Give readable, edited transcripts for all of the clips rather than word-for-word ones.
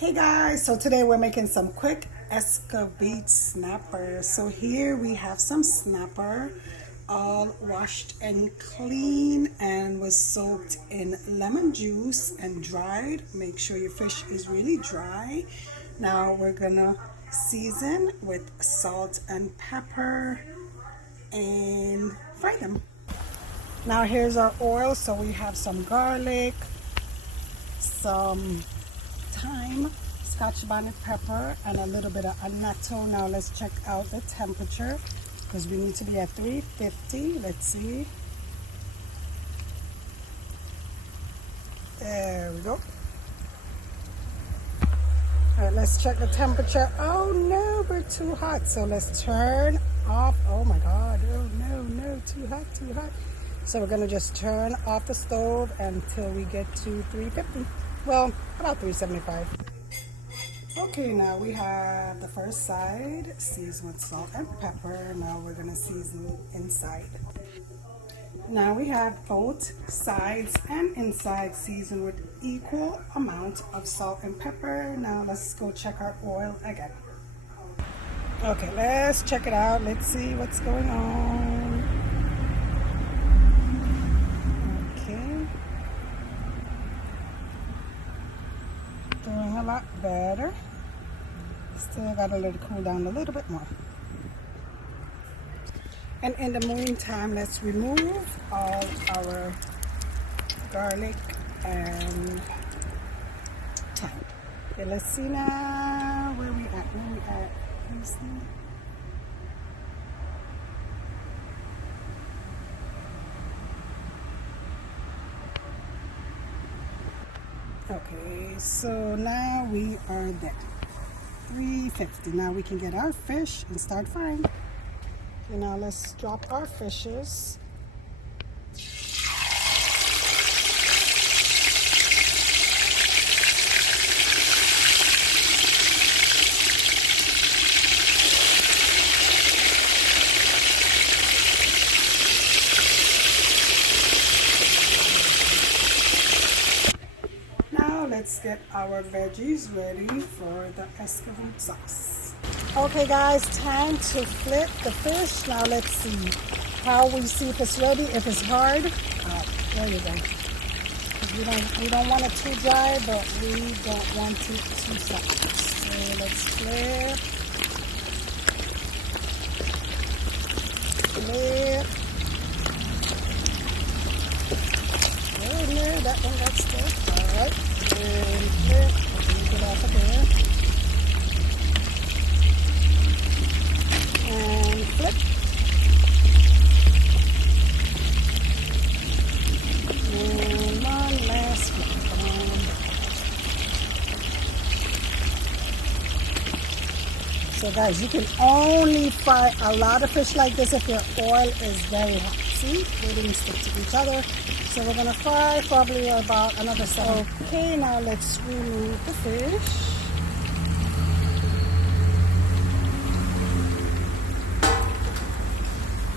Hey guys, so today we're making some quick Escovitch snapper. So here we have some snapper all washed and clean and was soaked in lemon juice and dried. Make sure your fish is really dry. Now we're gonna season with salt and pepper and fry them. Now here's our oil. So we have some garlic, some thyme, scotch bonnet pepper, and a little bit of annatto. Now let's check out the temperature because we need to be at 350. Let's see. There we go. All right, let's check the temperature. Oh no, we're too hot. So let's turn off. Oh my God. Oh no, too hot, too hot. So we're gonna just turn off the stove until we get to 350. Well, about 375. Okay, now we have the first side seasoned with salt and pepper. Now we're gonna season inside. Now we have both sides and inside seasoned with equal amount of salt and pepper. Now let's go check our oil again. Okay, let's check it out. Let's see what's going on. Okay. Doing a lot better. Still gotta let it cool down a little bit more. And in the meantime, let's remove all our garlic and thyme. Okay, let's see now where we at. Let me see. Okay, so now we are there. 350. Now we can get our fish and start frying. Okay, now let's drop our fishes. Let's get our veggies ready for the Escabeche sauce. Okay guys, time to flip the fish. Now let's see how we see if it's ready. If it's hard, there you go. We don't want it too dry, but we don't want it too soft. So let's flip. Oh no, that one got stuck. All right. And flip, get off of there, and flip, and one last flip. So guys, you can only fry a lot of fish like this if your oil is very hot. See, they didn't stick to each other. So we're gonna fry probably about another 7. Okay, now let's remove the fish.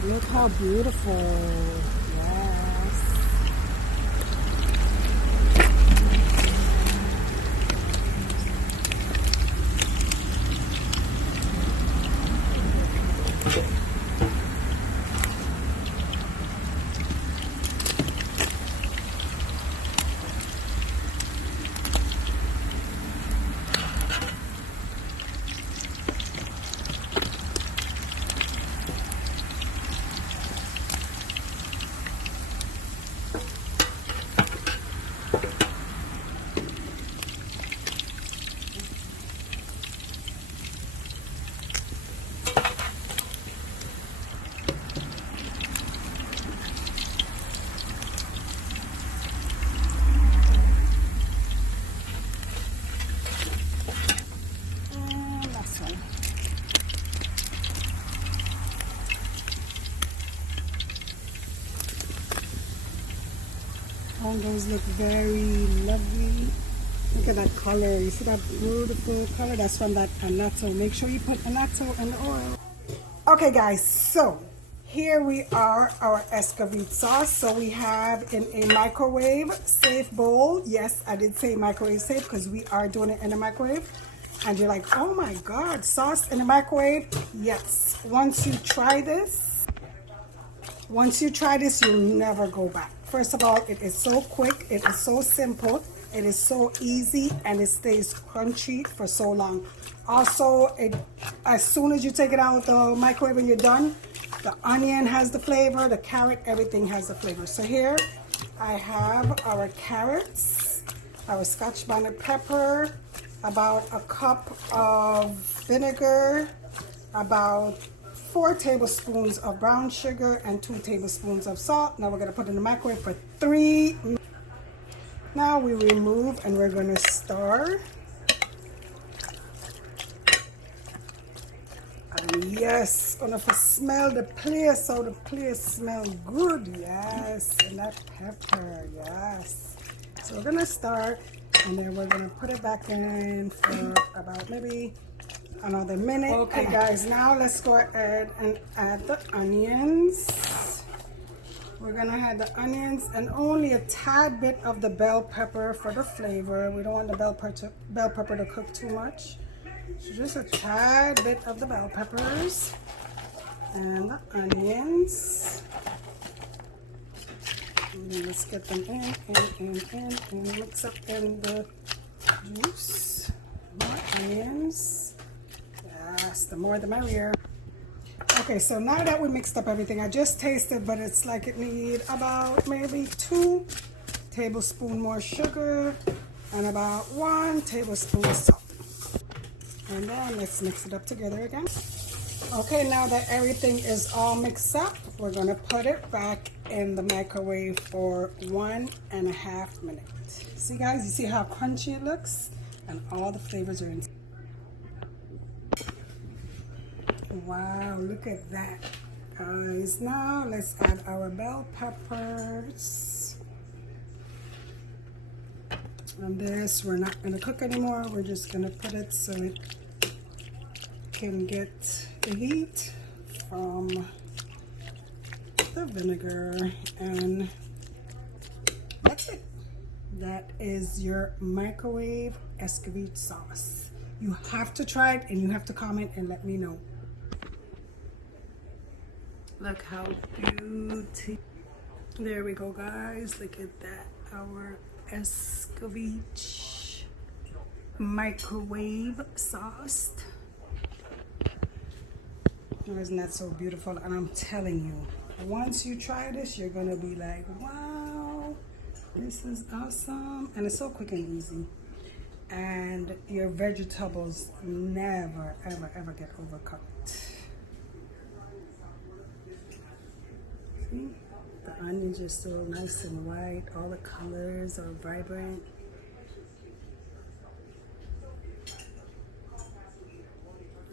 Look how beautiful. Yes. All those look very lovely. Look at that color. You see that beautiful color? That's from that annatto. Make sure you put annatto in the oil. Okay guys, so Here we are, our Escovitch sauce. So we have in a microwave safe bowl. Yes, I did say microwave safe because we are doing it in a microwave. And you're like, oh my God, sauce in a microwave? Yes. Once you try this, you'll never go back. First of all, it is so quick, it is so simple, it is so easy, and it stays crunchy for so long. Also, as soon as you take it out of the microwave and you're done, the onion has the flavor, the carrot, everything has the flavor. So here I have our carrots, our Scotch bonnet pepper, about a cup of vinegar, about 4 tablespoons of brown sugar, and 2 tablespoons of salt. Now we're going to put it in the microwave for 3 minutes. Now we remove and we're going to stir. And yes, gonna smell the place, so the place smells good. Yes, and that pepper, yes. So we're gonna start, and then we're gonna put it back in for about maybe another minute. Okay guys, now let's go ahead and add the onions. We're gonna add the onions and only a tad bit of the bell pepper for the flavor. We don't want the bell pepper to cook too much. So just a tad bit of the bell peppers and the onions. And then let's get them in and mix up in the juice. More onions. Yes, the more the merrier. Okay, so now that we mixed up everything, I just tasted, but it's like it needs about maybe 2 tablespoons more sugar and about 1 tablespoon salt. And then let's mix it up together again. Okay, now that everything is all mixed up, we're gonna put it back in the microwave for 1.5 minutes. See guys, you see how crunchy it looks? And all the flavors are in. Wow, look at that, guys. Now let's add our bell peppers. And this, we're not gonna cook anymore. We're just gonna put it so it can get the heat from the vinegar, and that's it. That is your microwave Escovitch sauce. You have to try it and you have to comment and let me know. Look how beautiful. There we go guys, look at that, our Escovitch microwave sauce. Isn't that so beautiful? And I'm telling you, once you try this, you're gonna be like, wow, this is awesome. And it's so quick and easy. And your vegetables never, ever, ever get overcooked. See? The onions are still nice and white. All the colors are vibrant.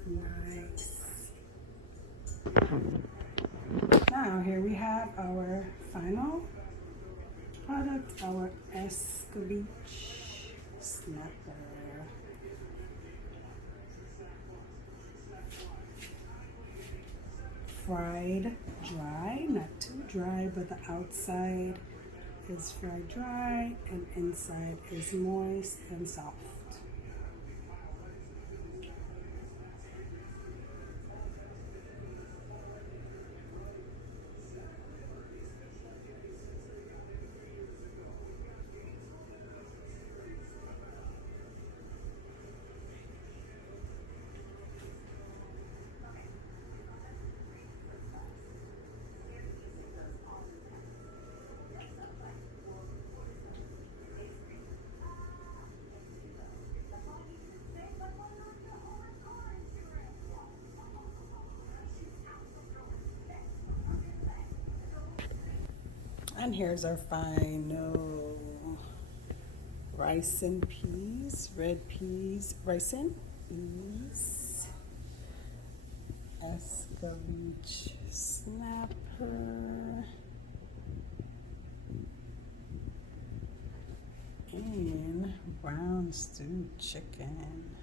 Nice. Now here we have our final product, our Escovitch snapper. Fried dry, not too dry, but the outside is fried dry and inside is moist and soft. And here's our final rice and peas, red peas, rice and peas, Escovitch snapper, and brown stewed chicken.